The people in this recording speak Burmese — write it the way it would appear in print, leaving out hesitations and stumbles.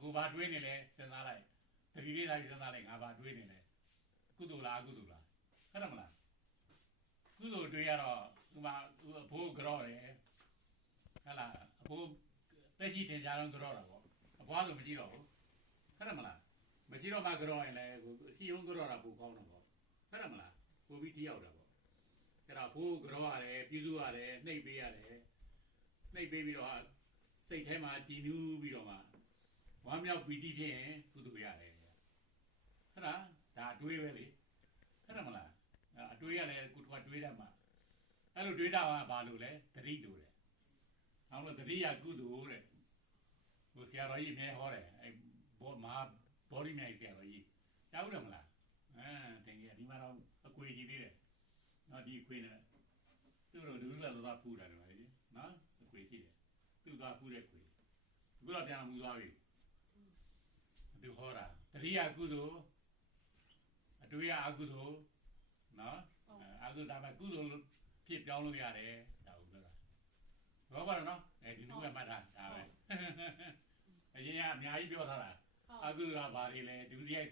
ကိုဘာတွေးနေလဲစဉ်းစားလိုက်တတိလေးလာပြီးစဉ်းစားလိုက်ငါဘာတွေးနေလဲကုသိုလ်လားအကုသိုလ်လားဟုတ်တယ်မလားကုသိုလ်တွေးရတော့ဒီမှာအဖိုးကြော့တယ်ဟုတ်လားအဖိုးတက်ရှိတင်ကြတော့ကြော့တာပေါ့အဖွားဆိုမရှိတော့ဘူးဟုတ်တယ်မလားမရှိတော့မှကြော့ရင်လည်းအစီအောင်ကြော့တာပူကောင်းတော့ပေါ့ဟုတ်တယ်မလားပိုပြီးထိရောက်တာပေါ့အဲ့ဒါဖိုးကြော့ရတယ်ပြုစုရတယ်နှိပ်ပေးရတယ်နှိပ်ပေးပြီးတော့စိတ်ထဲမှာကြည်နူးပြီးတော့မှဝမ်းမြောက်ပီတိဖြစ်ရင်ကုသိုလ်ရတယ်ဟုတ်လားဒါအတွေးပဲလေဟုတ်တယ်မလားအတွေးရတယ်ကိုထွားတွေးတတ်မှာအဲ့လိုတွေးတာကဘာလို့လဲသတိလို့တယ်အောင်လို့သတိရကုသိုလ်တဲ့ဟိုဆရာတော်ကြီးအမြဲဟောတယ်အဲ့ဘောလီမြိုင်ဆရာတော်ကြီးကြားဘူးတယ်မလားတင်ကြီးဒီမှာတော့အကွေကြီးသေးတယ်နော်ဒီအကွေနဲ့သူ့တို့ဒုစရသွားဖူးတယ်လေနော်အကွေရှိတယ်သူ့သွားဖူးတဲ့ကွေအခုတော့ပြန်မူသွားပြီသူဟောတာတတိယကုသိုလ်အတွေ့ရအကုသိုလ်နော်အကုသိုလ်ဒါပေမဲ့ကုသိုလ်ဖြစ်ပြောင်းလို့ရတယ်ဒါကိုပြောတာဘောပါတော့ဒီနုကမှတ်တာဒါပဲအရင်ကအများကြီးပြောထားတာအကုသိုလ်ကဘာတွေလဲဒုစရိုက်